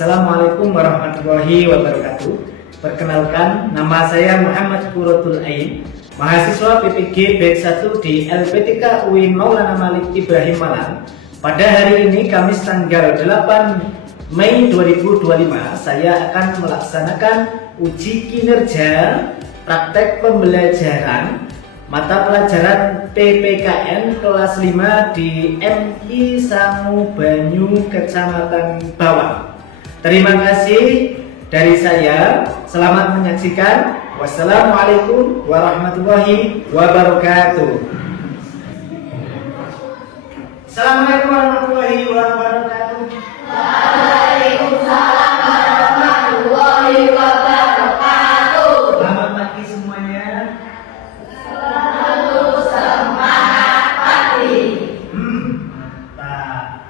Assalamualaikum warahmatullahi wabarakatuh. Perkenalkan, nama saya Muhammad Qurratul Ain, mahasiswa PPG Batch 1 di LPTK UIN Maulana Malik Ibrahim Malang. Pada hari ini Kamis tanggal 8 Mei 2025, saya akan melaksanakan uji kinerja praktek pembelajaran mata pelajaran PPKN kelas 5 di MI Sangu Banyu Kecamatan Bawang. Terima kasih dari saya. Selamat menyaksikan. Wassalamualaikum warahmatullahi wabarakatuh. Assalamualaikum warahmatullahi wabarakatuh. Waalaikumsalam warahmatullahi wabarakatuh. Selamat pagi semuanya. Selalu semangat pagi.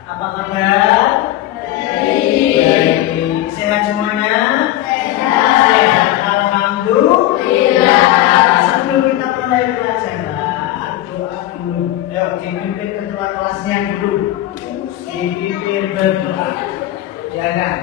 Apa kabar? Baik. Sehat semuanya? Sehat. Alhamdulillah. Sebelum kita mulai pelajaran, doa dulu. Ayo dipimpin ketua kelasnya dulu. Dipimpin berdoa. Jangan.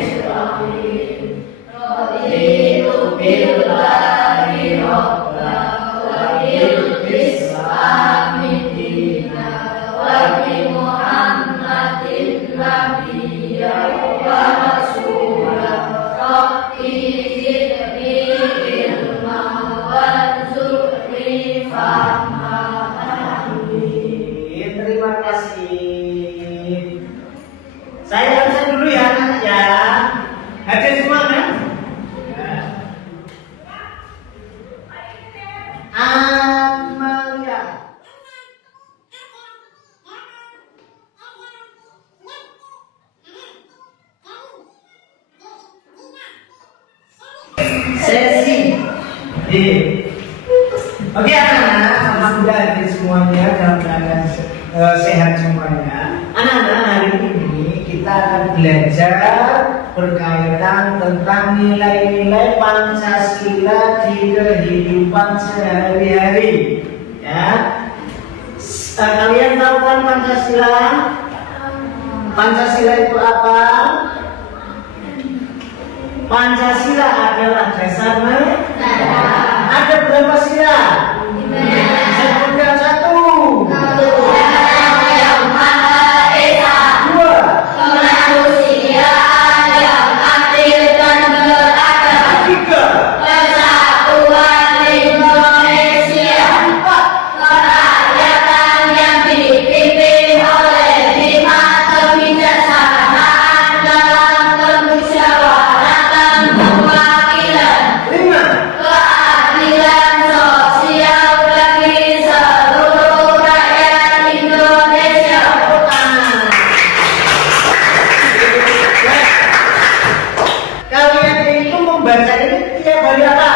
Bismillahirrahmanirrahim. Raditu billahi rabban wa bil islami dinan wa bi Muhammadin nabiyyan wa rasulan. Rabbi zidni ilman warzuqni fahman. Terima kasih. Saya absen dulu ya anak ya. Hadir semua kan? Ya. Amalia. Sesi. Oke anak-anak, alhamdulillah hadir semuanya dalam keadaan sehat semuanya. Anak-anak, hari ini kita akan belajar berkaitan tentang nilai-nilai Pancasila di kehidupan sehari-hari. Ya, kalian tahu kan Pancasila? Pancasila itu apa? Pancasila adalah dasar negara. Ada berapa sila? Sebutkan satu. Yang Maha Esa. Dua. Kemanusiaan yang adil dan beradab. Tiga. Persatuan Indonesia. Empat. Kerakyatan yang dipimpin oleh hikmat kebijaksanaan dalam kemusyawaratan perwakilan. Lima. Keadilan sosial bagi seluruh rakyat Indonesia. Kalian itu membaca ini tiap hari apa?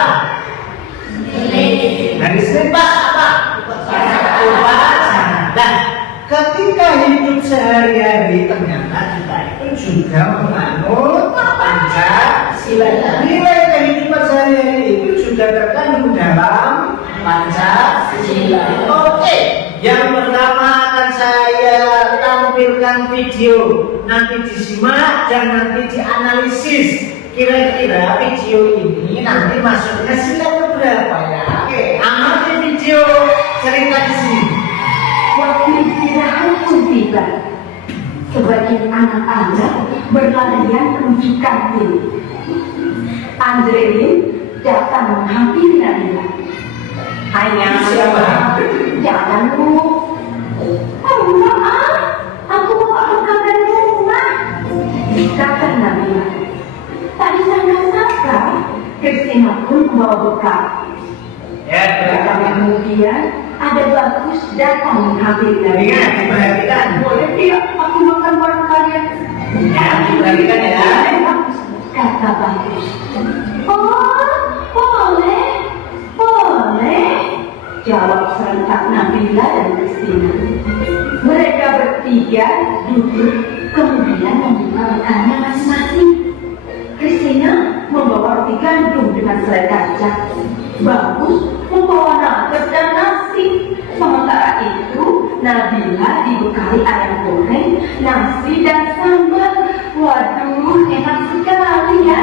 Hari Senin Pak apa? Upacara. Nah, ketika hidup sehari-hari ternyata kita itu juga menganut Pancasila. Nilai kehidupan sehari-hari itu juga terkandung dalam Pancasila. Oke, yang pertama akan saya tampilkan video. Nanti disimak dan nanti dianalisis. Kira-kira video ini nanti masuknya sila keberapa ya? Oke, amati video cerita di sini. Waktu istirahat pun tiba. Sebagian anak-anak berlarian menuju kantin. Andrein datang menghampiri Nabila. Hanya siapa? Jangan lu. Oh maaf, aku mau makan dari rumah. Kata Nabila. Tadi saya sangka Kristina pun membawa bekal. Ya, Kemudian ada Bagus datang menghampiri Nabila. ingat diperhatikan. Boleh tidak aku makan bareng kalian? Ya, diperhatikan ya. Kata Bagus. Oh, boleh, boleh. Jawab serentak Nabila dan Kristina. Mereka bertiga duduk, kemudian membuka bekalnya masing-masing. Kristina membawa roti gandum dengan selai kacang. bagus membawa nugget dan nasi. Sementara itu Nabila dibekali ayam goreng, nasi dan sambal. Waduh, enak sekali ya.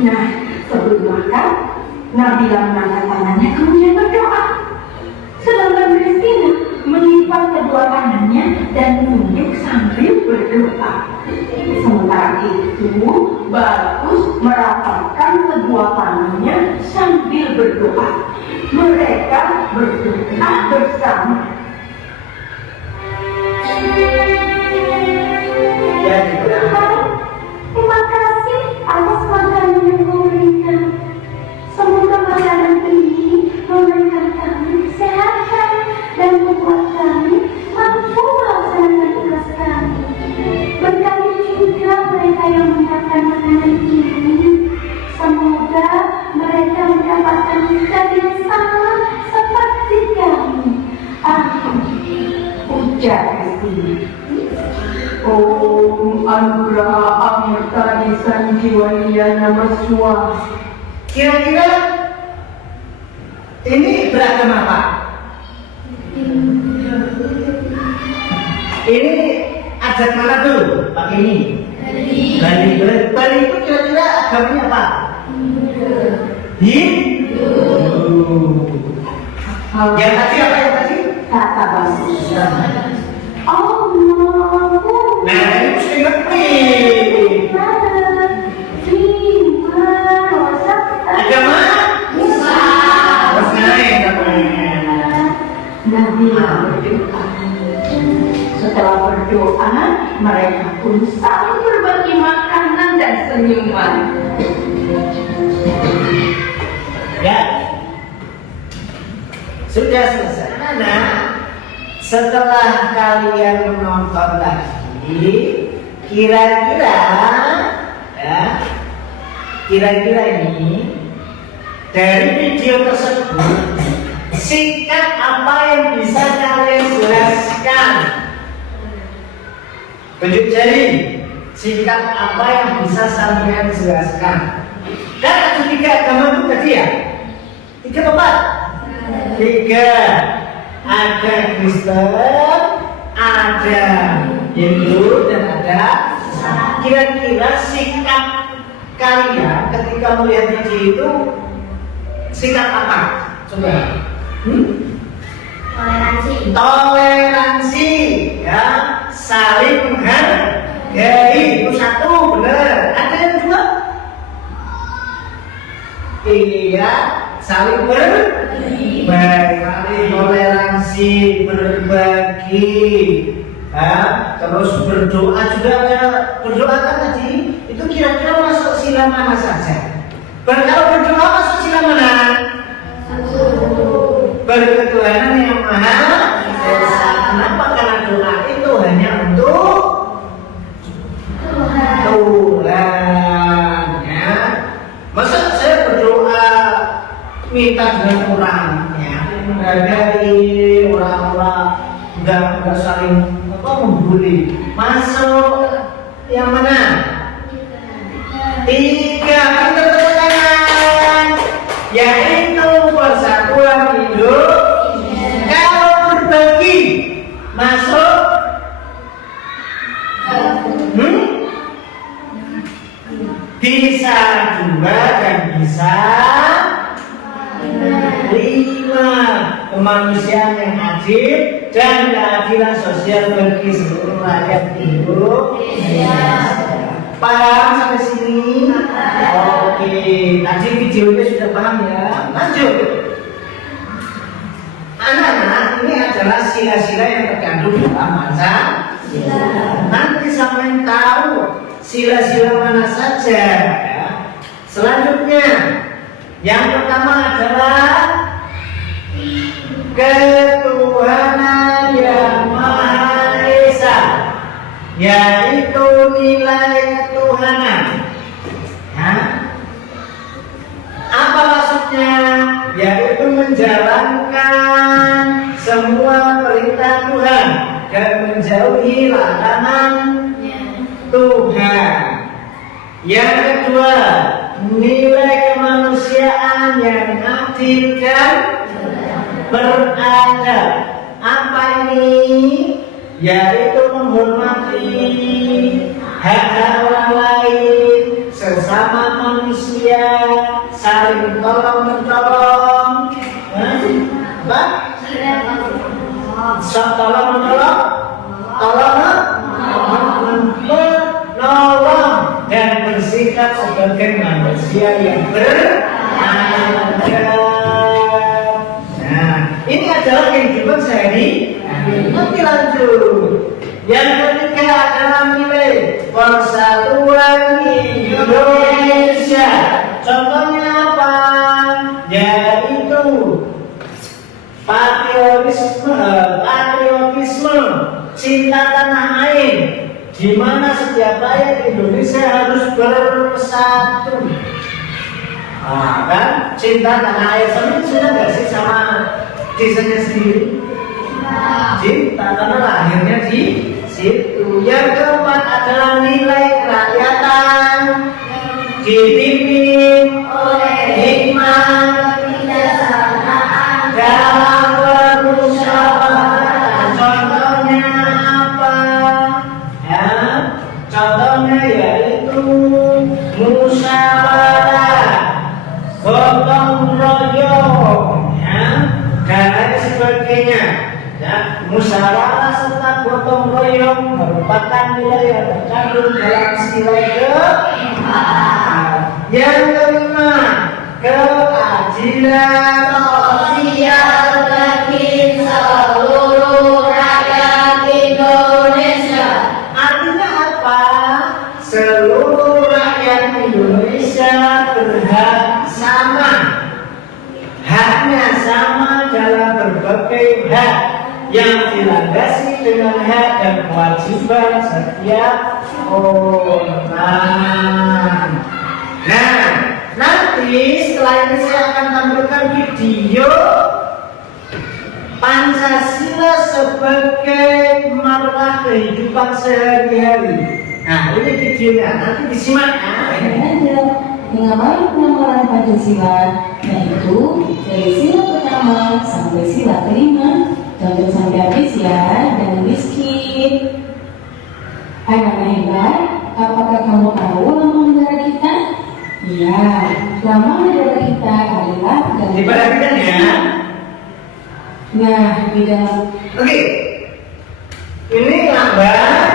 Nah, sebelum makan, Nabila mengangkat tangannya kemudian berdoa. Sedangkan Christina melipat kedua tangannya dan menunjuk sambil berdoa. Sementara itu, Bagus merapatkan kedua tangannya sambil berdoa. Mereka berdoa bersama. Ya, Tuhan, terima kasih atas makanan yang kau berikan. Semoga makanan ini memberikan kami kesehatan dan membuat kami mampu melaksanakan tugas kami. Berkati juga mereka yang mendapatkan makanan ini. Semoga mereka mendapatkan hikmat yang sama seperti kami. Amin. Ujar Christina. Om Anugerah Amirta Sanjiwaya Namaswa. Kira-kira ini beragam apa? Ini adat mana tuh? Pakai ini. Bali. Bali itu kira-kira agamanya apa? Hindu. Yang tadi apa yang tadi? Kata Bagus. Allah. Nah, ini mesti ngerti. Agama? Nabila berdoa. Setelah berdoa, mereka pun saling berbagi makanan dan senyuman. Ya, sudah selesai. Nah, setelah kalian menonton lagi, kira-kira ini dari video tersebut sikap apa yang bisa kalian jelaskan? Tunjuk jari. Sikap apa yang bisa kalian jelaskan? Dan ada 3 agama itu tadi ya? 3 apa? 3. Ada Kristen, ada Hindu, dan ada. Kira-kira sikap kalian ketika melihat video itu sikap apa? Coba. Toleransi, ya, saling menghargai. Itu 1, benar. Ada yang 2? Iya, saling berbagi, toleransi, berbagi, ya, terus berdoa juga. Berdoa kan tadi itu kira-kira masuk sila mana saja? Kalau berdoa masuk sila mana? Berketuhanan yang maha esa. Kenapa? Karena doa itu hanya untuk Tuhan, ya. Masa saya berdoa minta dengan orang, ya, menghargai orang-orang, enggak saling membuli. Masuk yang mana? 3, kita tepuk tangan, yaitu persatuan hidup. Kalau berbagi masuk bisa 2 dan bisa 5. Kemanusiaan yang adil dan keadilan sosial bagi seluruh rakyat Indonesia. Paham sampai sini? Oke, tadi videonya sudah paham ya. Lanjut. Anak-anak, ini adalah sila-sila yang terkandung dalam Pancasila. Nanti sampai tahu sila-sila mana saja, ya. Selanjutnya, yang pertama adalah ketuhanan yang Maha Esa, yaitu nilai ketuhanan. Ya. Apa maksudnya? Yaitu menjalankan semua perintah Tuhan dan menjauhi larangan Tuhan. Yang kedua, nilai kemanusiaan yang adil dan beradab. Apa ini? Yaitu menghormati hak-hak orang lain, sesama manusia, saling tolong-menolong. Apa? Menolong dan bersikap sebagai manusia yang beradab. Nah, ini adalah kehidupan sehari. Nanti lanjut. Yang ketiga adalah nilai persatuan Indonesia. Contohnya apa? Yaitu patriotisme, cinta tanah air, di mana setiap rakyat Indonesia harus bersatu. Kan? Cinta tanah air, cinta nggak sih sama desanya sendiri? Cinta karena lahirnya di situ. Yang keempat adalah nilai kerakyatan, dipimpin oleh hikmah kebijaksanaan dalam bermusyawarah. Contohnya apa? Ya, contohnya yaitu musyawarah, gotong royong, ya, dan lain sebagainya. Ya, musyawarah serta gotong royong merupakan nilai yang terkandung dalam nilai keempat. Yang kelima, keadilan Sosial bagi seluruh rakyat Indonesia. artinya apa? Seluruh rakyat Indonesia berhak sama, haknya sama dalam berbagai hak yang dilandasi dengan hak dan kewajiban setiap orang. Nah, nanti setelah ini saya akan tampilkan video Pancasila sebagai marwah kehidupan sehari-hari. Nah, ini videonya, nanti disimak ya. Belajar mengawali penamaran Pancasila, yaitu dari sila pertama sampai sila kelima. Tonton sampai habis ya, dan miskin. Anak hebat, apakah kamu tahu lambang negara kita? Iya, lambang negara kita adalah Diperhatikan ya. Nah, di dalam Oke. Ini lambang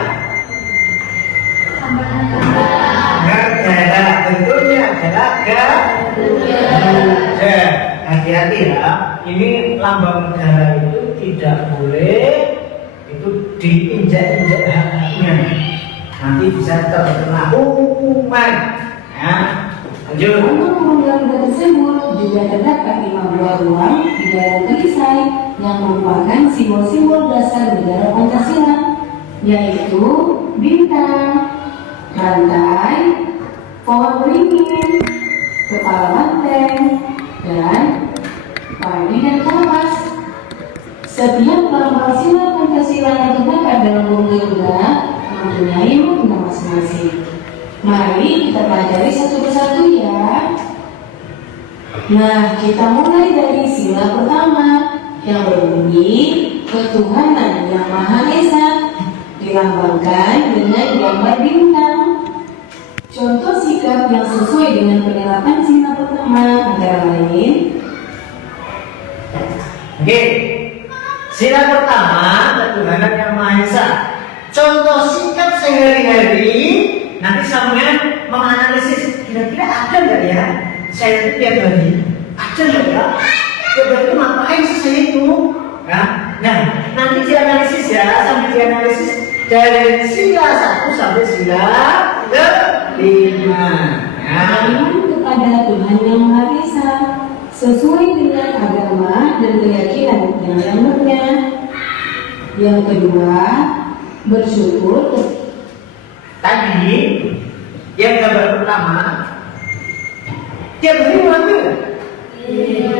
negara, bentuknya adalah garuda. Hati-hati ya, ini lambang negara itu tidak boleh itu diinjak-injak haknya. Nanti bisa terkena hukuman. Ya, lanjut. untuk mengganggu tersebut juga terdapat 5 buah ruang di dalam perisai yang merupakan simbol-simbol dasar negara Pancasila, yaitu bintang, rantai, pohon beringin, kepala banteng, dan padi dan kapas. Setiap lambang sila Pancasila yang terdapat dalam bumi juga mempunyai makna masing-masing. Mari kita pelajari satu persatu ya. Nah, kita mulai dari sila pertama yang berbunyi ketuhanan yang Maha Esa, dilambangkan dengan gambar bintang. Contoh sikap yang sesuai dengan penerapan sila pertama antara lain. Oke. Sila pertama, ketuhanan yang Maha Esa. Contoh sikap sehari-hari. Nanti sampean menganalisis kira-kira ada nggak ya saya itu tiap hari, ada nggak ya? Tiap hari itu ngapain sih saya itu? Nah, nanti dianalisis ya, sambil dianalisis dari sila 1 sampai sila 5. Beriman kepada Tuhan yang Maha Esa sesuai dengan agama dan keyakinan yang benar. Yang kedua, bersyukur. Tadi yang gambar pertama tiap hari ngambil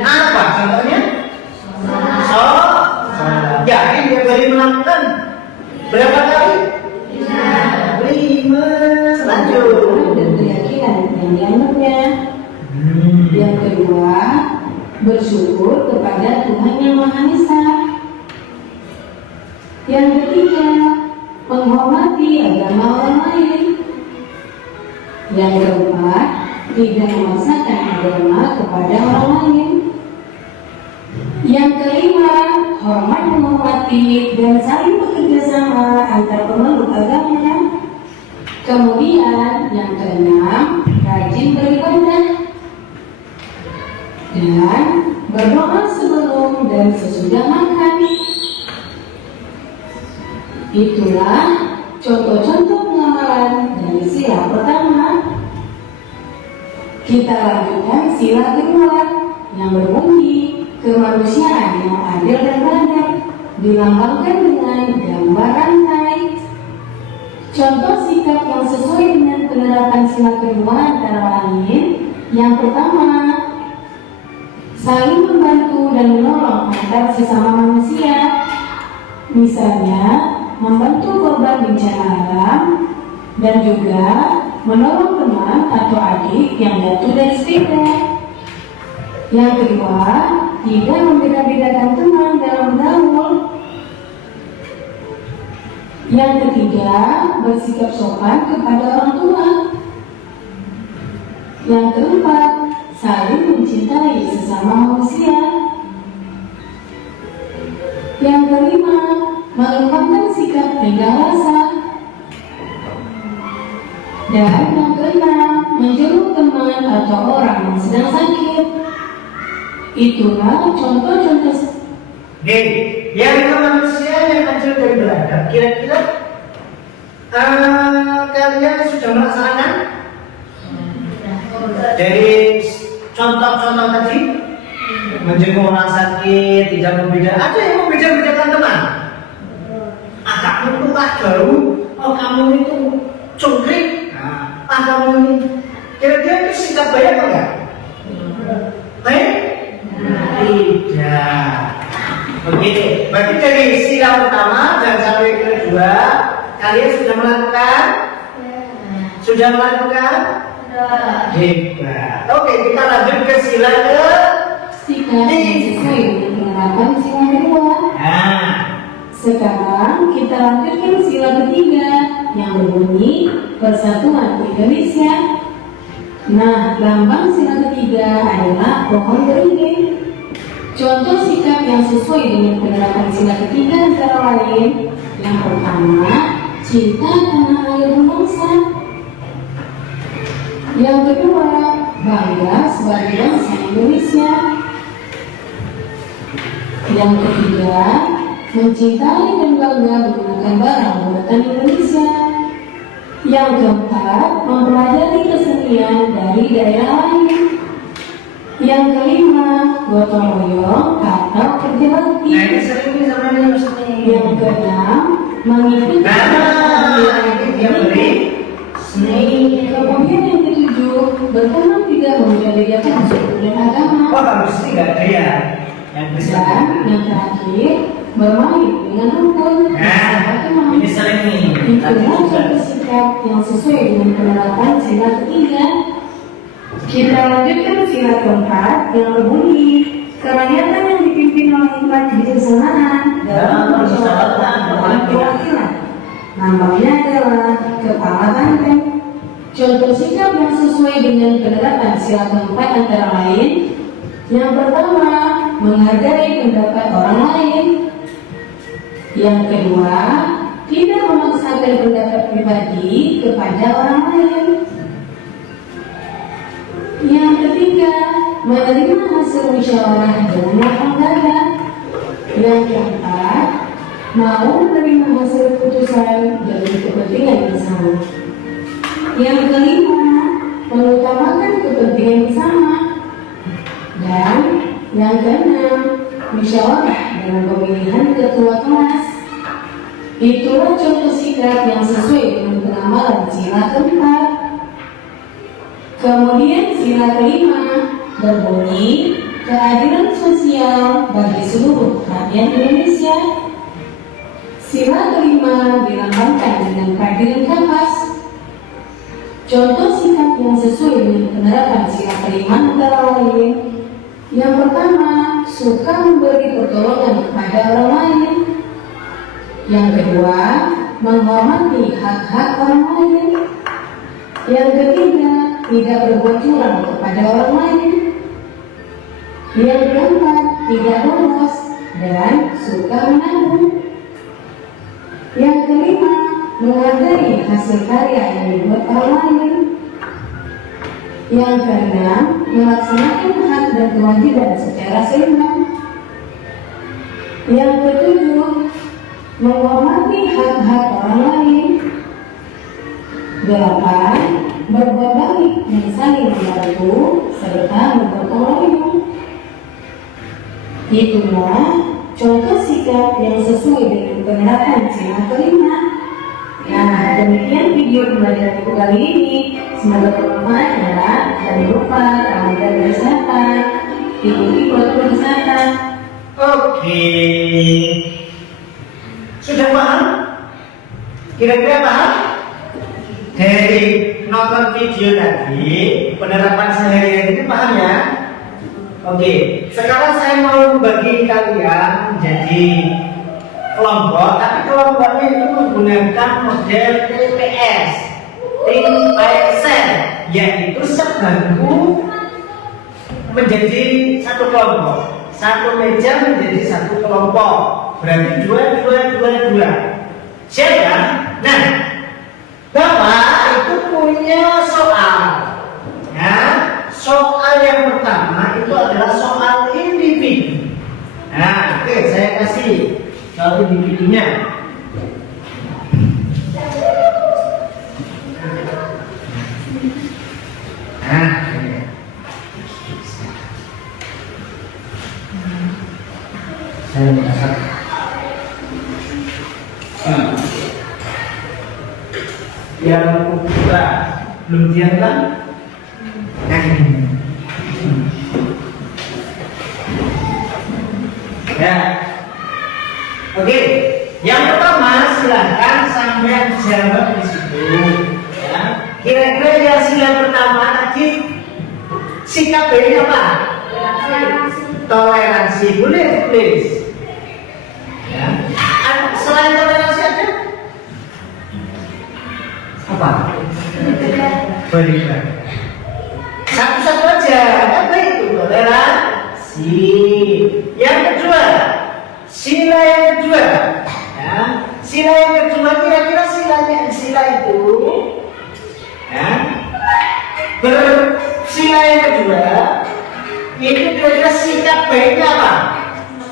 apa contohnya? Yakin tiap hari melakukan berapa kali? 5. Lanjut. Dan keyakinan yang dianutnya. Yang kedua, bersyukur kepada Tuhan Yang Maha Esa. Yang ketiga, menghormati agama orang lain. Yang keempat, tidak memaksakan agama kepada orang lain. Yang kelima, hormat menghormati dan saling bekerja sama antar pemeluk agama. Kemudian yang keenam, rajin beribadah dan berdoa sebelum dan sesudah makan. Itulah contoh-contoh pengamalan dari sila pertama. Kita lanjutkan sila kedua yang berbunyi kemanusiaan yang adil dan beradab, dilambangkan dengan gambar rantai. Contoh sikap yang sesuai dengan penerapan sila kedua antara lain: yang pertama, saling membantu dan menolong antar sesama manusia. Misalnya, membantu korban bencana alam dan juga menolong teman atau adik yang jatuh dari sepeda. Yang kedua, tidak membeda-bedakan teman dalam bergaul. Yang ketiga, bersikap sopan kepada orang tua. Yang keempat, saling mencintai sesama manusia. Yang kelima, mengembangkan sikap tegar rasa. Dan yang keenam, menjenguk teman atau orang yang sedang sakit. Itulah contoh-contoh. Yang kemanusiaan yang adil dan beradab, kira-kira kalian sudah melaksanakan dari contoh-contoh tadi? Menjenguk orang sakit, tidak membedakan. Ada yang membeda-bedakan teman. Kamu itu gaul, kamu itu cungkrik, kamu ini. Kira-kira itu sikap baik apa enggak? Tidak. Begitu. Berarti dari sila pertama dan sampai kedua, kalian sudah melakukan? Sudah melakukan? Hebat. Oke, kita lanjut ke sila ke sikap yang sesuai dengan penerapan sila kedua. Sekarang kita lanjutkan sila ketiga yang berbunyi Persatuan Indonesia. Nah, lambang sila ketiga adalah pohon beringin. Contoh sikap yang sesuai dengan penerapan sila ketiga antara lain: yang pertama, cinta tanah air dan bangsa. Yang kedua, bangga sebagai bangsa Indonesia. Yang ketiga, mencintai dan bangga menggunakan barang buatan Indonesia. Yang keempat, mempelajari kesenian dari daerah lain. Yang kelima, gotong royong atau kerja bakti. Yang keenam, mengikuti kemudian yang ketujuh, berteman tidak membeda-bedakan suku dan agama. Dan yang terakhir, bermain dengan rukun. Ini sering nih. Itulah contoh sikap yang sesuai dengan penerapan sila ketiga. Kita lanjutkan sila keempat yang berbunyi kerakyatan yang dipimpin oleh empat kebijaksanaan dalam persyaratan perwakilan. Nampaknya adalah kepala banteng. Contoh sikap yang sesuai dengan penerapan sila keempat antara lain: yang pertama, menghargai pendapat orang lain. Yang kedua, tidak memaksakan pendapat pribadi kepada orang lain. Yang ketiga, menerima hasil musyawarah dengan lapang dada. Yang keempat, mau menerima hasil keputusan demi kepentingan bersama. Yang kelima, mengutamakan kepentingan bersama. Dan yang keenam, musyawarah dalam pemilihan ketua kelas. Itulah contoh sikap yang sesuai dengan penamalan sila keempat. Kemudian sila kelima berbunyi keadilan sosial bagi seluruh rakyat Indonesia. Sila kelima dilambangkan dengan keadilan kapas. Contoh sikap yang sesuai dengan penerapan sila kelima antara lain: Yang pertama, suka memberi pertolongan kepada orang lain. Yang kedua, menghormati hak-hak orang lain. Yang ketiga, tidak berbuat curang kepada orang lain. Yang keempat, tidak boros dan suka menabung. Yang kelima, menghargai hasil karya yang dibuat orang lain. Yang keenam, melaksanakan hak dan kewajiban secara seimbang. Yang ketujuh, menghormati hak-hak orang lain. 8. Berbuat baik dan saling membantu serta bergotong royong. Itulah contoh sikap yang sesuai dengan penerapan sila kelima. Nah, demikian video pembelajaran buku kali ini. Semoga bermanfaat ya. Jangan lupa rawat kesehatan, ikuti protokol kesehatan. Oke. Sudah paham? Kira-kira paham? Dari nonton video tadi, penerapan sehari-hari ini paham ya? Oke, sekarang saya mau bagi kalian menjadi kelompok, tapi kelompoknya itu menggunakan model TPS, Team by Cell, yaitu sebangku menjadi satu kelompok, satu meja menjadi satu kelompok, berarti 2. Siap ya? Nah, Bapak itu punya soal, ya. Soal yang pertama itu adalah soal individu. Nah, oke, saya kasih soal individunya. Nah, saya merasa yang kita belum diam kan? Nah, ini. Ya, oke. Yang pertama silahkan sampai jawab di situ. Ya. Kira-kira yang sila pertama tadi sikap B-nya apa? Toleransi. Boleh, please. Ya. Selain toleransi ada? Apa? Beriman. Satu-satu aja. Apa itu toleransi? Yang kedua, sila yang kedua. Ya. Sila yang kedua kira-kira sila itu. Ya. Bersila yang kedua. Ini kira-kira sikap baiknya apa?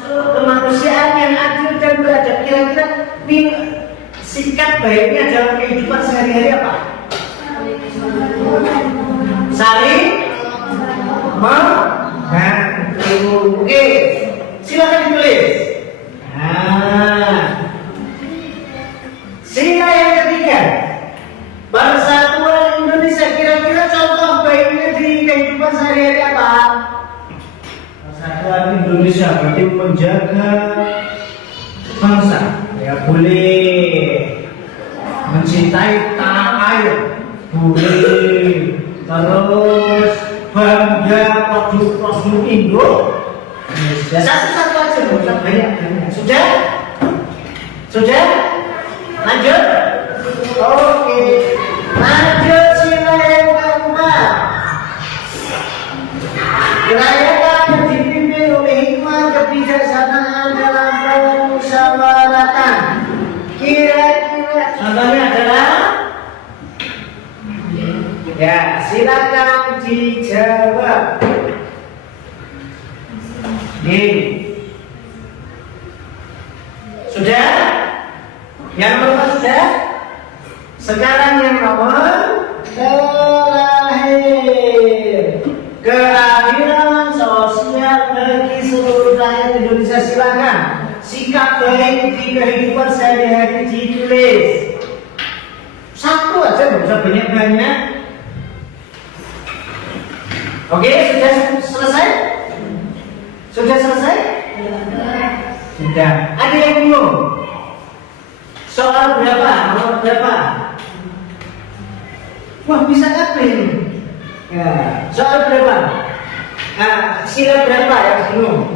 Kemanusiaan yang adil dan beradab. Kira-kira sikap baiknya dalam kehidupan sehari-hari apa? Saling membantu. Oke, silakan ditulis. Nah, sila yang ketiga, persatuan Indonesia. Kira-kira contoh baiknya di kehidupan sehari-hari apa? Persatuan Indonesia berarti menjaga bangsa. Ya boleh mencintai tanah air, boleh terus bangga produk Indo. Ya satu-satu aja, bukan banyak. Sudah? Lanjut? Oke. Lanjut sila yang keempat. Rakyat dipimpin oleh hikmah kebijaksanaan dalam permusyawaratan. Kira-kira contohnya adalah, ya silakan dijawab. Nih, sudah? Yang nomor sudah? Sekarang yang nomor terakhir, keadilan sosial bagi seluruh rakyat Indonesia. Silakan sikap baik di kehidupan sehari-hari ditulis. Satu aja, nggak usah banyak-banyak. Oke, sudah selesai? Sudah selesai? Sudah. Ada yang belum? Soal berapa? Nomor berapa? Wah, bisa apa ini? Ya, soal berapa? Nah, Sila berapa yang bingung?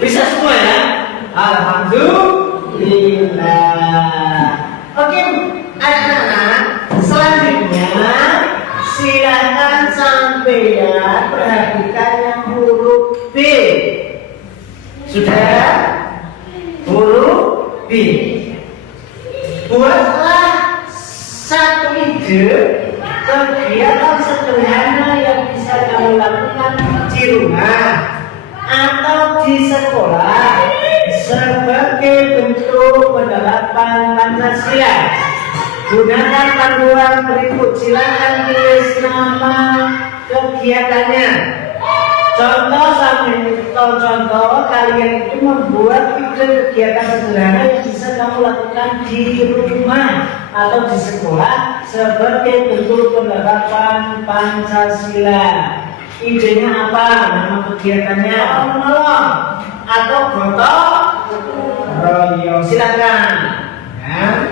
Bisa semua ya? Alhamdulillah. Oke, anak-anak, selanjutnya silakan sampean perhatikan yang huruf B. Sudah? Huruf B. Buatlah satu ide kegiatan sederhana yang bisa kamu lakukan di rumah atau di sekolah sebagai bentuk penerapan Pancasila. Gunakan panduan berikut, silakan tulis nama kegiatannya. Contoh kalian itu membuat ide kegiatan sederhana yang bisa kamu lakukan di rumah atau di sekolah sebagai bentuk penerapan Pancasila. Idenya apa? Nama kegiatannya menolong atau gotong royong. Silakan. Ya.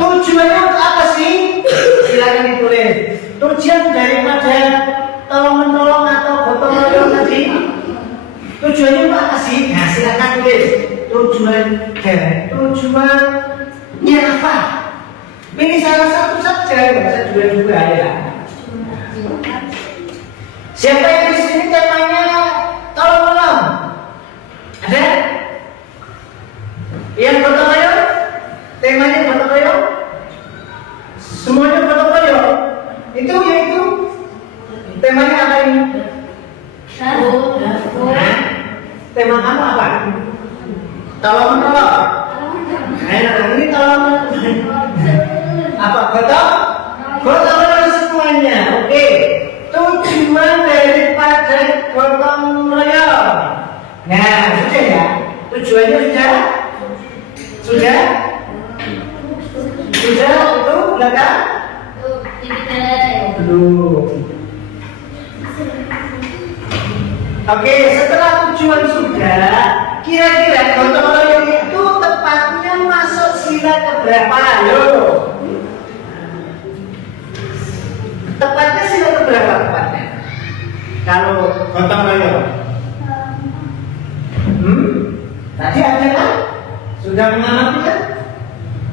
Tujuannya untuk apa sih? Silakan ditulis. Tujuan daripada tolong menolong atau gotong royong tadi. Tujuannya untuk apa sih? Nah, silakan tulis. Tujuannya apa? Pilih salah satu saja, nggak usah dua-dua ya. Siapa yang di sini temanya tolong menolong? Ada? Yang gotong royong? Temanya gotong royong? Semuanya gotong royong? Itu yaitu temanya apa ini? Nah, tema kamu apa? Tolong menolong. Nah, ini tolong apa? Gotong royong semuanya. Oke. Tujuan daripada gotong royong. Nah, sudah ya. Tujuannya sudah itu belakang? Belum. Oke, setelah tujuan sudah, kira-kira gotong royong itu tepatnya masuk sila keberapa? Ayo. Tepatnya sila keberapa tepatnya? Kalau gotong royong? Tadi ada kan? Sudah mengamati kan?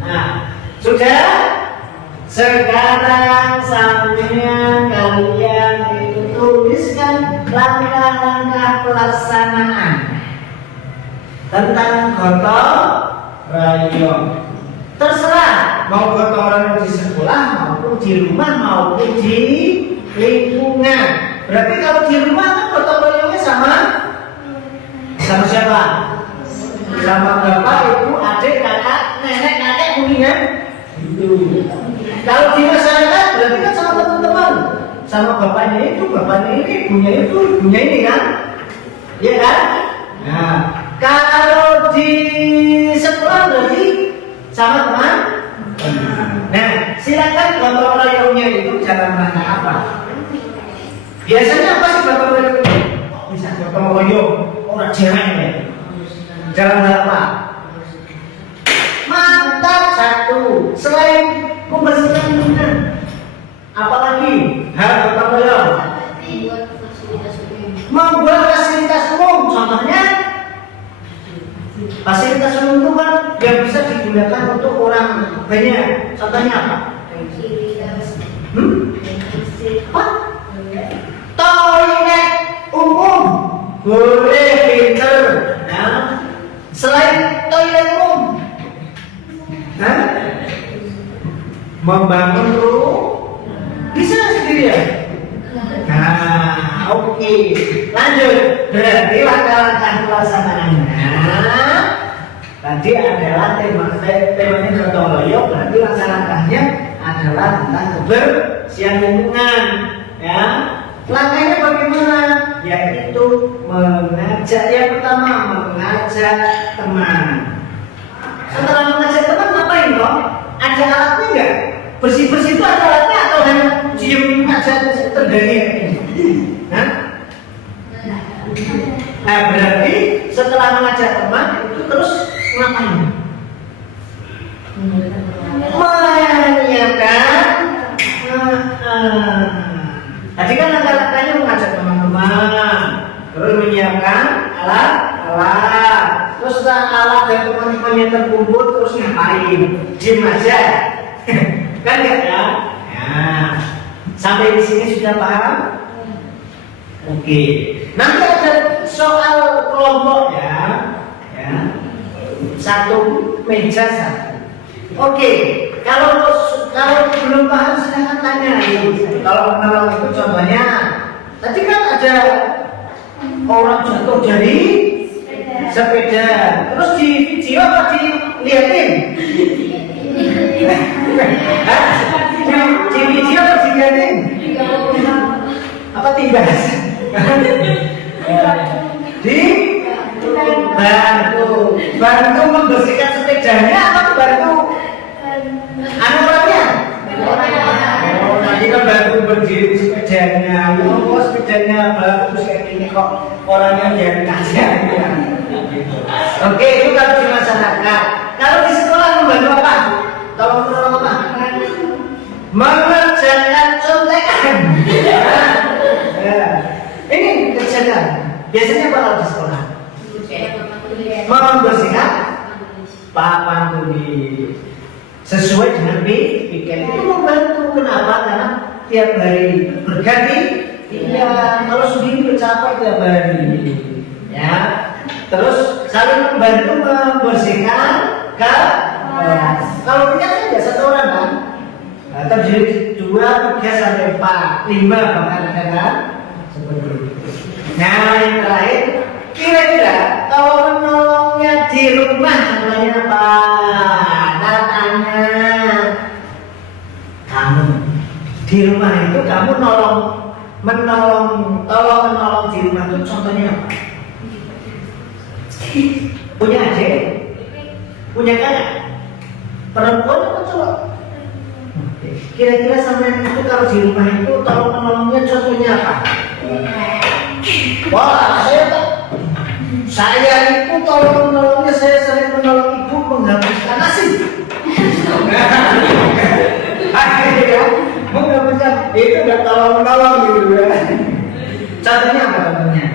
Nah, sudah? Sekarang sampean kalian itu tuliskan langkah-langkah pelaksanaan tentang gotong royong. Terserah mau gotong royong di sekolah maupun di rumah maupun di lingkungan. Berarti kalau di rumah kan gotong royongnya sama siapa? Sama bapak, ibu, adik, kakak, nenek, kakek, kuningan. Itu. Kalau di masyarakat berarti kan sama teman-teman, sama bapaknya ini, ibunya itu, ibunya ini kan, ya kan? Nah, kalau di sekolah berarti sama teman. Nah, silakan gotong royongnya itu dalam rangka apa? Biasanya apa sih gotong royong? Bisa gotong royong orang jarang ya. Dalam hal apa? Mantap, satu. Selain membersihkan lingkungan, apalagi hal gotong royong? Membuat fasilitas umum. Contohnya fasilitas umum itu kan yang bisa digunakan untuk orang banyak. Contohnya apa? Toilet umum boleh pinter. Nah, selain toilet umum, membangun rumah bisa sendiri ya. Nah, oke. Lanjut. Berarti langkah-langkah pelaksanaannya tadi adalah temanya gotong royong. Berarti langkah-langkahnya adalah tentang kebersihan lingkungan. Ya, langkahnya bagaimana? Yaitu mengajak, yang pertama mengajak teman. Setelah mengajak teman ngapain toh? Ada alatnya enggak? Bersih-bersih itu ada alatnya atau hanya diem aja terganggu? Hah? Berarti setelah mengajak teman itu terus ngapain? Menyiapkan. Tadi kan langkah-langkahnya mengajak teman-teman, terus menyiapkan alat-alat, terus setelah alat dan teman-temannya terkumpul terus ngapain? Diam aja, kan ya? Nah, sampai di sini sudah paham? Oke. Nanti ada soal kelompok ya. Satu meja satu. Oke. Kalau belum paham silahkan tanya. Kalau menolong itu contohnya, tadi kan ada orang jatuh dari sepeda, terus di video apa dilihatin? Di video apa dilihatin? Apa timbas? Bantu membersihkan sepedanya atau bantu orangnya? Tadi kan bantu berdiri sepedanya. Sepedanya bagus kayak gini kok orangnya jadi kasihan. Oke, itu kalau di masyarakat. Kalau di sekolah membantu apa? Kalau menolong apa? Mengerjakan contekan. Ini kerjakan. Biasanya apa kalau di sekolah? Membersihkan papan tulis sesuai dengan piket itu membantu. Kenapa? Karena tiap hari berganti. Iya, kalau sendiri capek tiap hari. Ya, terus saling membantu membersihkan kelas. Kalau punya kan biasa satu orang kan, terdiri 2, 3 sampai 4, 5 bahkan ada kan? Seperti itu. Nah, yang terakhir, kira-kira kalau menolongnya di rumah namanya apa? Katanya kamu di rumah itu kamu menolong di rumah itu contohnya apa? Punya adik? Punya kakak? Perempuan atau cowok? Kira-kira sampai itu kalau di rumah itu tolong menolongnya contohnya apa? Wah, saya itu tolong menolongnya, saya sering menolong ibu menghapuskan nasi. Akhirnya menghapuskan itu udah tolong menolong gitu ya. Contohnya apa contohnya?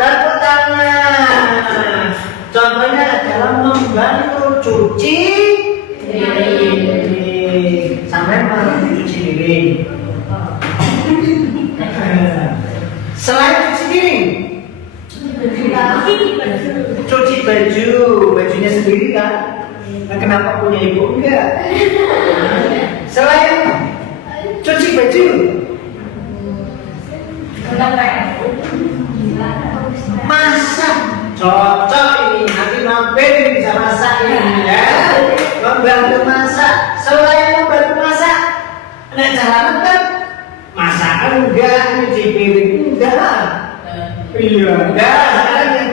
Tepuk tangan. Contohnya adalah membantu cuci piring. Sampai mencuci piring. Selain cuci piring, cuci baju, bajunya sendiri kan? Nah, kenapa punya ibu enggak? Selain cuci baju, masak, cocok ini. Nanti mampir bisa masak ini ya. Membantu masak. Selain membantu masak, nah jalanan kan? Masakan enggak, cuci piring enggak. Iya, enggak. Sekarang yang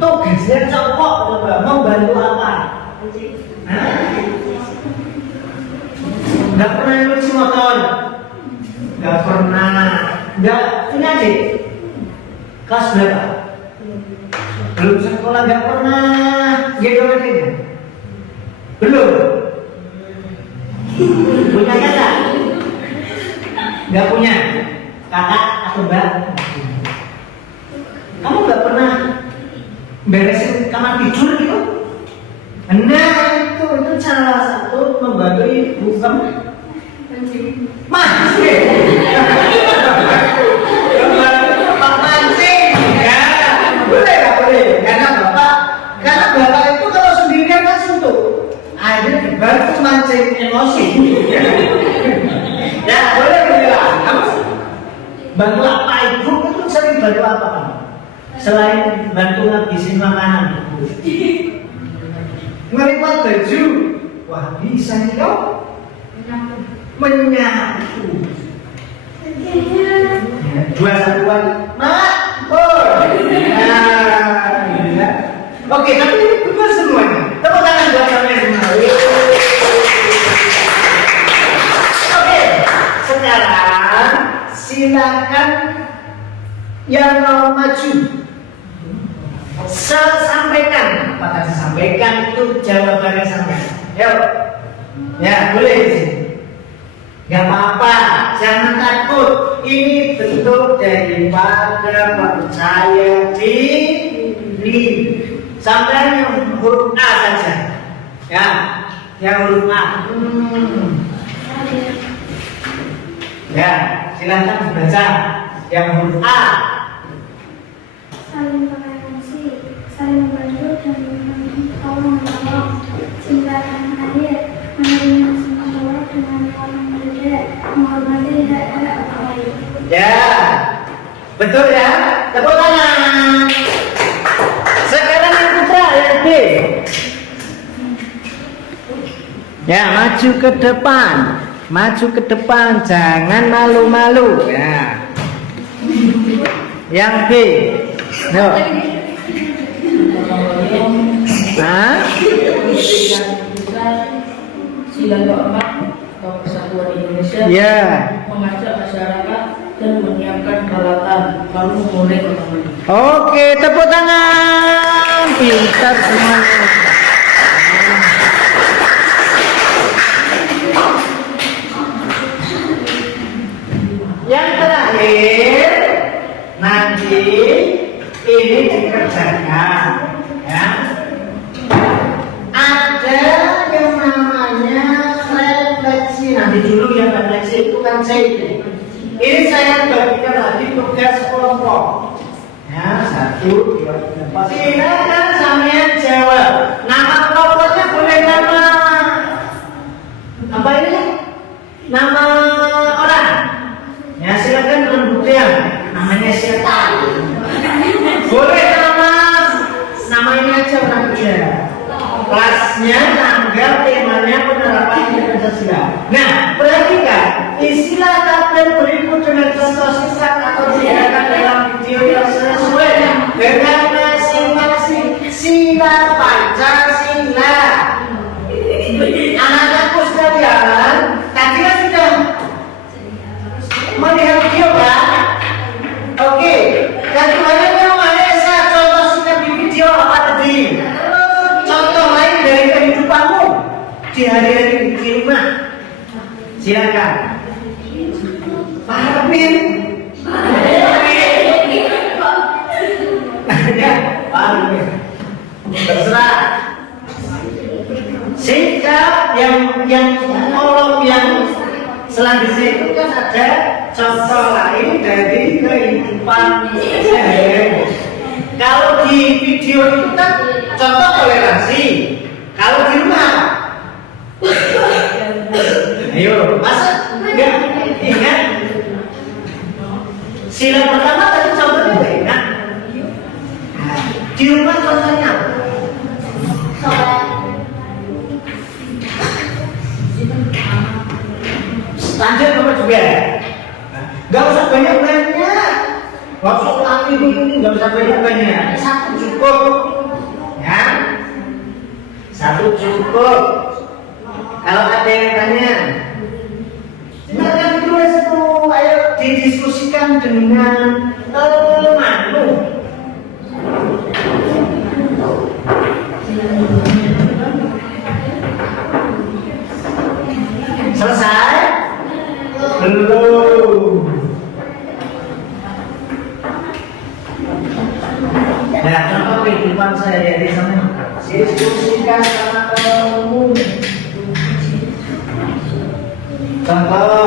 tugasnya cowok coba membantu apa? Enggak pernah nyuci motor. Enggak pernah. Enggak punya adik. Kelas berapa? Belum sekolah, enggak pernah gendong adiknya. Belum. Punya kakak? Nggak punya kakak atau mbak? Kamu nggak pernah beresin kamar tidur gitu? Nah itu salah satu membantu ibu kamu. Mancing. Mancing. Ya, boleh nggak boleh? Karena bapak itu kalau sendirian kan suntuk. Akhirnya dibantu mancing emosi. Ya boleh lah. Kamu bantu apa ibu itu sering bantu apa kamu? Selain bantu ngabisin makanan, ngelipat baju, wah bisa nih kau menyapu. Ya, 2-1-an, mak, ya. Oke, tapi ini benar semuanya. Tepuk tangan buat kalian semua. Oke, sekarang silakan yang mau maju. Sampaikan apa tadi sampaikan itu jawabannya sampai. Yuk, ya boleh di sini. Gak apa-apa, jangan takut. Ini bentuk daripada percaya diri. Sampai yang huruf A saja. Ya, yang huruf A. Ya, silahkan dibaca yang huruf A. Saling toleransi, saling membantu dan tolong menolong, cinta tanah air, menerima semua orang dengan orang berbeda, menghormati hak-hak orang lain. Ya, betul ya. Tepuk tangan. Sekarang yang putra yang B. Ya, maju ke depan. Maju ke depan, jangan malu-malu. Ya. Yang B. Yuk. Nah. Sila keempat atau Persatuan Indonesia Ya. mengajak masyarakat dan menyiapkan peralatan lalu memulai pertemuan. Oke, tepuk tangan. Pintar semuanya. Yang terakhir nanti ini dikerjakan, ya. Ada yang namanya refleksi. Nanti dulu yang refleksi itu kan saya ini saya bagikan lagi tugas kelompok. Ya, 1, 2, 3, 4. Silakan sampean jawab. Nama kelompoknya boleh nama apa ini? Nama orang. Ya, silakan dengan buktian. Namanya siapa? Boleh nama ini aja orang kerja. Kelasnya, tanggal, temanya penerapan Pancasila. Nah, perhatikan istilah tabel berikut dengan contoh singkat atau tindakan dalam video yang sesuai dengan masing-masing sila Pancasila. Anak-anakku sekalian, tadi kan sudah melihat video kan? Oke, dan kemarin yang Maesa contoh singkat di video apa tadi? Contoh lain dari kehidupanmu di hari-hari di rumah. Silakan. Pak Arvin. Ya, Pak Arvin. Terserah. Sikap yang kolom yang selanjutnya itu kan ada contoh lain dari kehidupan sehari-hari. Kalau di video itu kan contoh toleransi. Kalau di rumah, ayo, masa enggak ingat? Sila pertama tadi contohnya enggak ingat? Di rumah contohnya lanjut nomor 2. Gak usah banyak-banyak. Waktu lagi ini gak usah banyak-banyak. 1 cukup. Ya. 1 cukup. Kalau ada yang tanya, silakan tulis itu. Ayo didiskusikan dengan temanmu. Selesai? Belum. Ya, contoh kehidupan sehari-hari sama diskusikan sama kamu. Contoh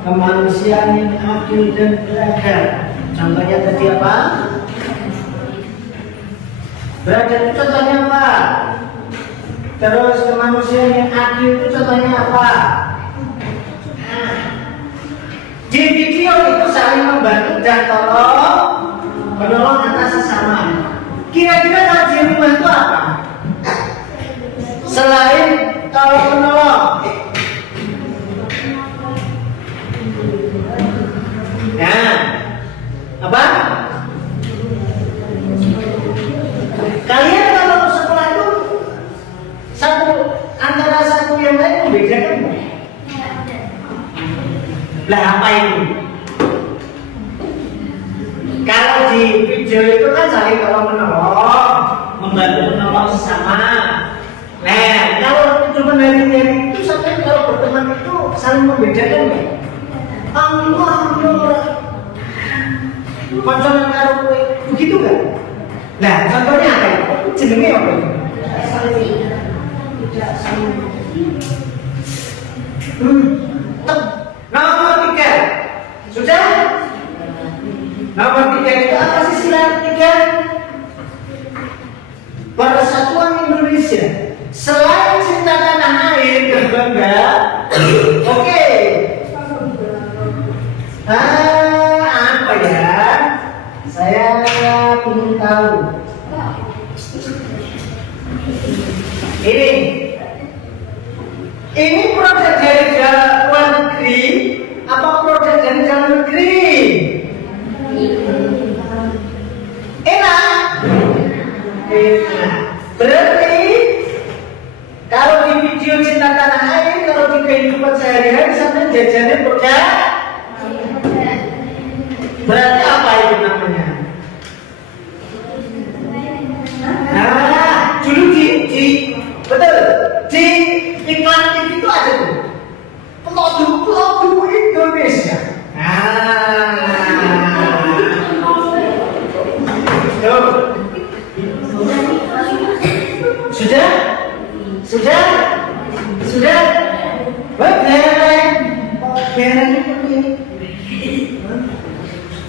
kemanusiaan yang adil dan beradab. Contohnya tadi apa? Beradab itu contohnya apa? Terus kemanusiaan yang adil itu contohnya apa? Di video itu saling membantu dan menolong atas sesama. Kira-kira kalau di rumah itu apa? Selain tolong menolong, ya, apa? Kalian kalau ke sekolah itu antara satu yang lain membedakan? Lah apa itu? video itu kan saling tolong menolong, membantu menolong sesama. Nah, kalau cuma hari-hari itu sampai kalau berteman itu saling membedakan ya. Allah, konconan karo kowe begitu kan? Nah, contohnya apa itu? Jenenge apa itu? Nomor 3 sudah? Nomor 3 itu apa sih sila 3? Persatuan Indonesia selain cinta tanah air dan bangga. Oke. Apa ya? Saya ingin tahu. Ini produk dari luar negeri apa produk dari dalam negeri? Enak. Berarti kalau di video cinta tanah air, kalau di kehidupan sehari-hari sampai jajannya produk. Berarti apa itu namanya? Nah, dulu betul di iklan TV itu ada tuh produk Indonesia. Sudah.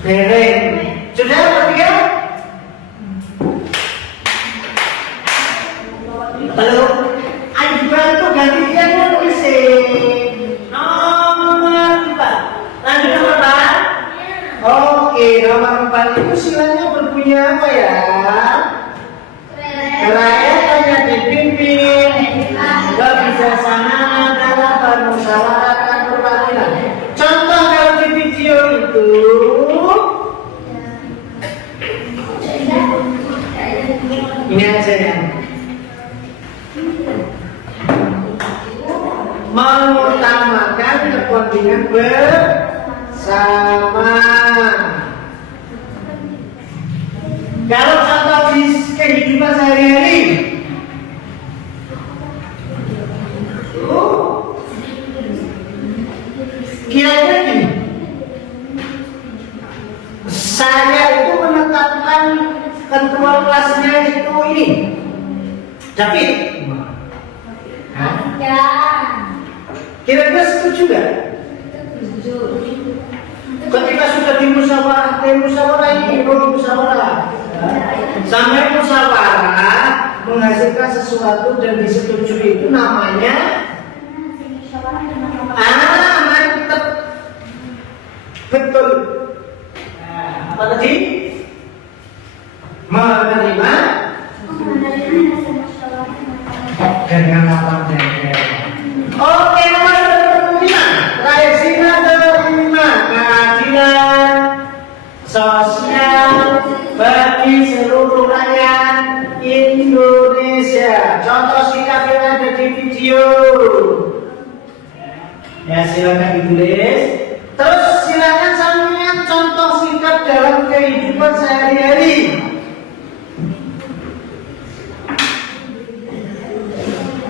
Bereng. Sudah bertiga? Belum. Ayo bantu gantian tulis. Nomor 4. Lanjut nomor 4. Oke, nomor 4 itu silanya berbunyi apa ya? Kerakyatan yang dipimpin kebijaksanaan dalam bermusyawarah perwakilan. Contoh kalau di video itu ini aja ya. Mengutamakan kepentingan bersama. Kalau contoh di kehidupan sehari-hari, kira-kira gini, saya itu menetapkan ketua kelasnya itu ini, David. Ya. Kira-kira setuju gak? Ketika sudah dimusyawarah sampai musyawarah menghasilkan sesuatu dan disetujui itu namanya mantep. Betul. Apa tadi? Menerima dengan lapang dada. Oke, nomor 5. Rakyat Cina terima keadilan sosial bagi seluruh rakyat Indonesia. Contoh sikap yang ada di video. Ya, silakan ditulis. Terus silakan sampean contoh sikap dalam kehidupan sehari-hari.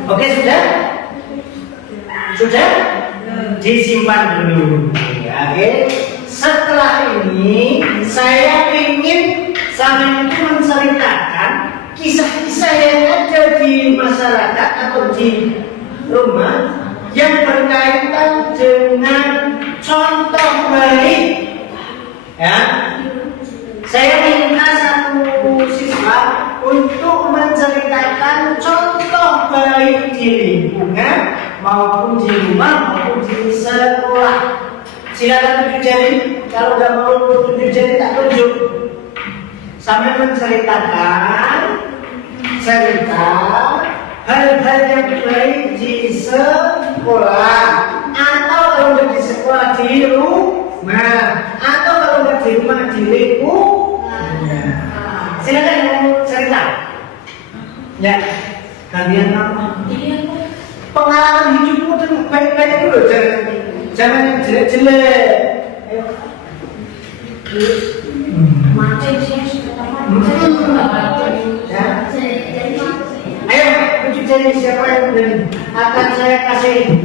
Oke, sudah? Sudah? Disimpan dulu. Oke. Setelah ini saya ingin sampean itu menceritakan kisah-kisah yang ada di masyarakat atau di rumah yang berkaitan dengan contoh baik. Ya. Saya minta satu siswa untuk menceritakan contoh baik di lingkungan maupun di rumah maupun di sekolah. Silakan tunjuk jari. Kalau nggak mau tunjuk jari tak tunjuk. Sampai menceritakan cerita hal-hal yang baik di sekolah atau kalau nggak di sekolah di rumah atau kalau nggak di rumah di lingkungan. Silakan mau cerita. Ya, kalian apa? Pengalaman hidupmu tuh baik-baik dulu, jangan jelek-jelek. Ayo. Macam sih Ya. Ayo, uji jari siapa yang berani? Akan saya kasih.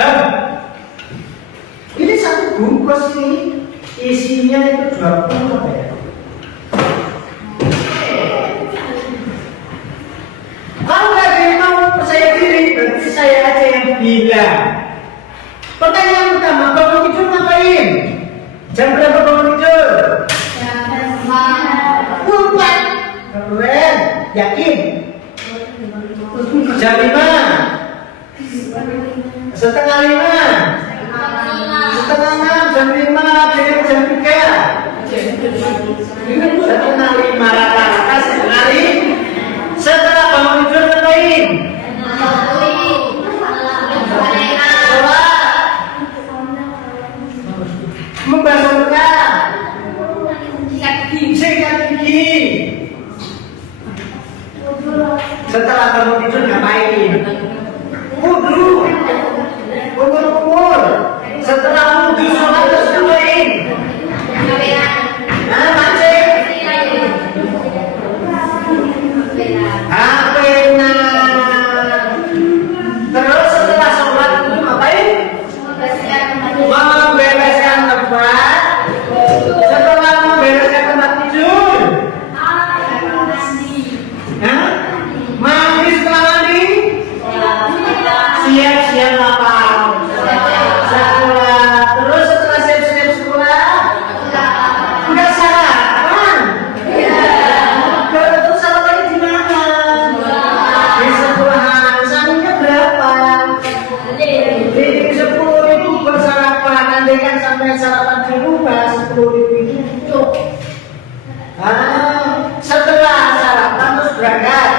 Hah? Ini satu bungkus ini isinya itu 20 apa ya? Kalau nggak ada yang mau percaya diri, berarti saya aja yang bilang. Pertanyaan pertama, bangun tidur ngapain? Jam berapa bangun tidur? Empat. Keren, yakin? Jam 5. Setengah 5. Setengah 6, jam 5, jam 3. Setengah 5 rata-rata sehari. Setelah bangun tidur ngapain? Membasuh muka, sikat gigi. Setelah bangun tidur ngapain? Wudhu, kumur-kumur. Setelah wudhu sholat terus ngapain? Mancing. Terus setelah sholat itu ngapain? Membereskan tempat. Setelah membereskan tempat tidur, mandi. Setelah mandi, siap-siap apa? Sekolah. Terus setelah siap-siap sekolah, udah sarapan. Terus sarapannya di mana? Di sekolahan. Sangunya berapa? Di 10.000 per sarapan. Nanti kan sampai sarapan di rumah 10.000 itu. Setelah sarapan terus berangkat.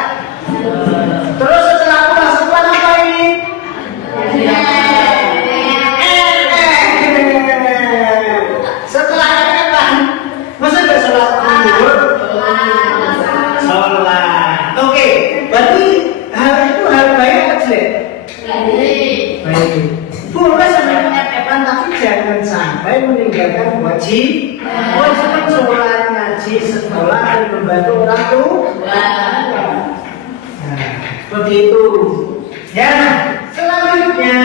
Terus setelah pulang sekolah ngapain? Setelah apa? Masa nggak sholat zuhur? Sholat. Oke, berarti hal itu hal baik atau jelek? Baik. Boleh sampai menyepelekan, tapi jangan sampai meninggalkan kewajiban sholat, ngaji, sekolah, dan membantu orang tua. Seperti itu. Ya. Selanjutnya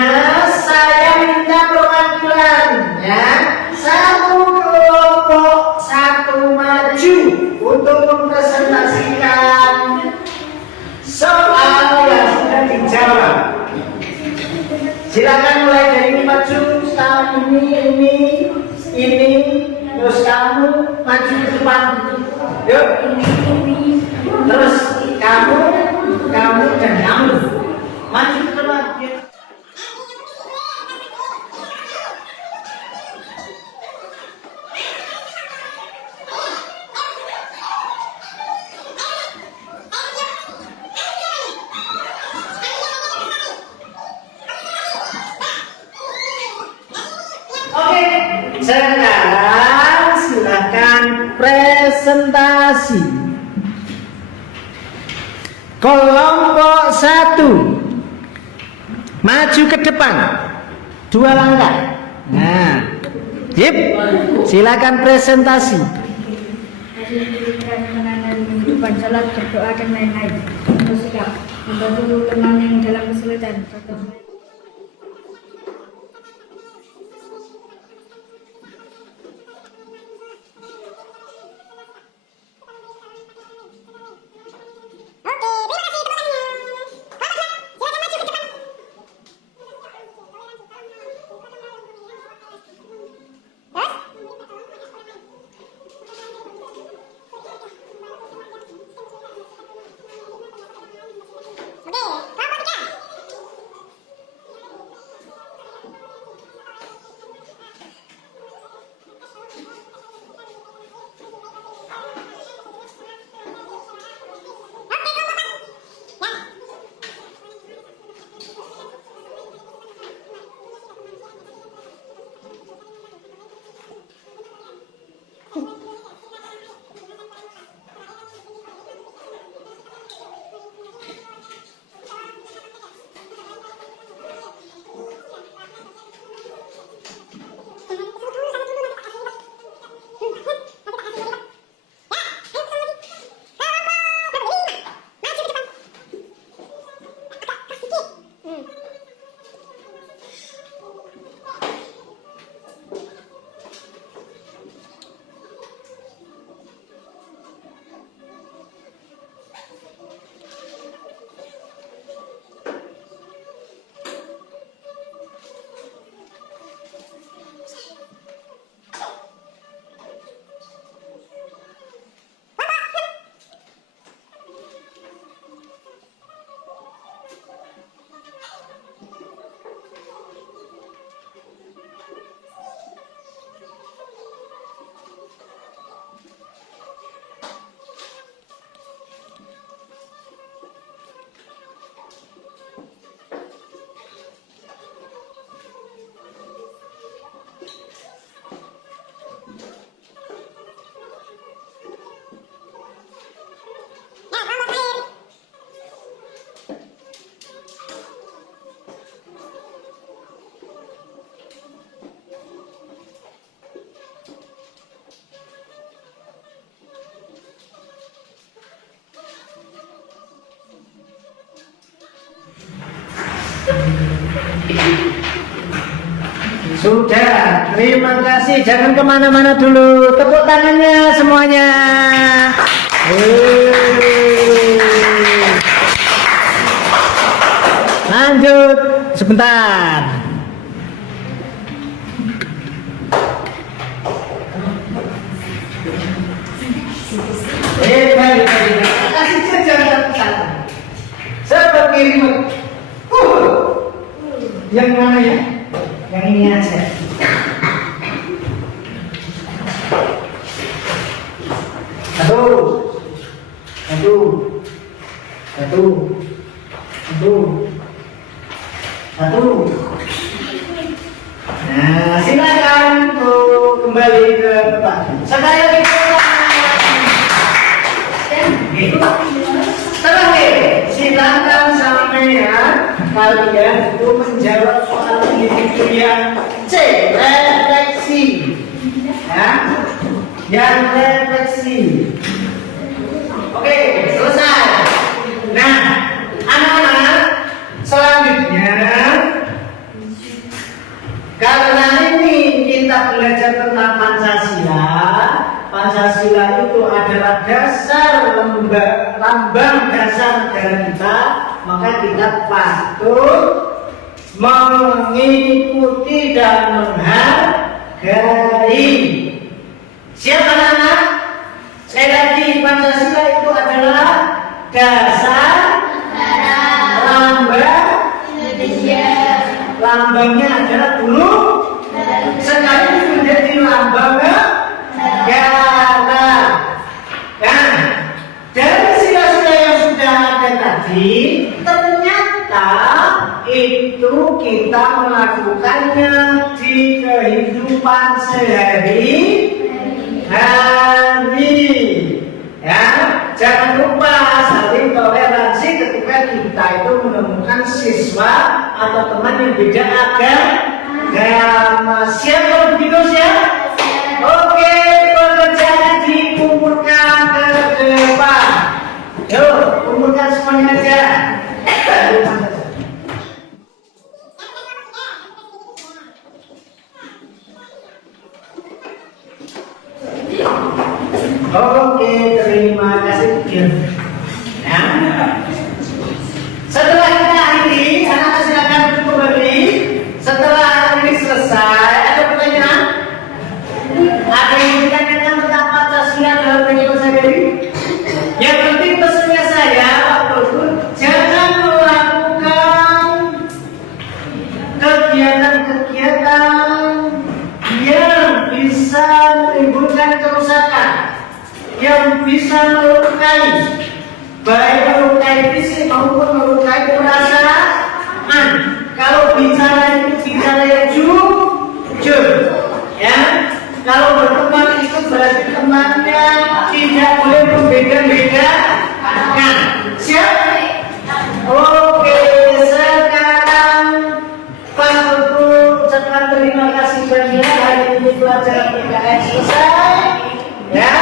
saya minta perwakilan, ya, satu kelompok satu maju untuk mempresentasikan soal yang sudah dijawab. Silakan mulai dari maju. Sekarang ini, terus kamu maju ke depan. Yuk. Terus kamu dan kamu maju ke depan. Oke, sekarang silakan presentasi. Kelompok 1 maju ke depan 2 langkah. Nah, Yip, silakan presentasi. Kehidupan sholat, berdoa dan lain-lain. Bersikap membantu teman yang dalam kesulitan. Sudah, terima kasih. Jangan kemana-mana dulu. Tepuk tangannya semuanya. Lanjut sebentar. Baik. Kasih jajan satu. Saya kirim. Yang mana ya? Yang ini aja. Satu. Nah, silakan untuk kembali ke tempat. Sekali lagi. Terakhir, silakan sampean kalian itu menjawab soal itu yang C, refleksi. Ya, yang refleksi. Oke, selesai. Nah, anak-anak, selanjutnya karena ini kita belajar tentang Pancasila. Pancasila itu adalah dasar lambang dasar negara kita, maka kita patut mengikuti dan menghargai. Siapa anak? Sekali lagi, Pancasila itu adalah dasar lambang Indonesia. Lambangnya adalah dulu sekaligus menjadi lambang negara. Nah, dari sila-sila yang sudah ada tadi, ternyata itu kita melakukannya di kehidupan sehari-hari. Ya, jangan lupa saling toleransi ketika kita itu menemukan siswa atau teman yang beda agama. Siap kalau begitu siap? Oke, pekerjaan dikumpulkan ke depan. Yuk, kumpulkan semuanya aja. Oke, terima kasih. Ya. Setelah kita akhiri, anak-anak silakan kembali. Setelah ini selesai, ada pertanyaan? Ada yang ditanyakan tentang Pancasila dalam kehidupan sehari-hari? Yang penting pesannya saya waktu itu jangan melakukan kegiatan-kegiatan yang bisa menimbulkan kerusakan, yang bisa melukai, baik melukai fisik maupun melukai perasaan. Kalau bicara itu bicara yang jujur, ya. Kalau berteman itu berarti temannya tidak boleh membeda-bedakan. Siap? Oke, sekarang Pak Guru ucapkan terima kasih banyak. Hari ini pelajaran PKN selesai. Ya.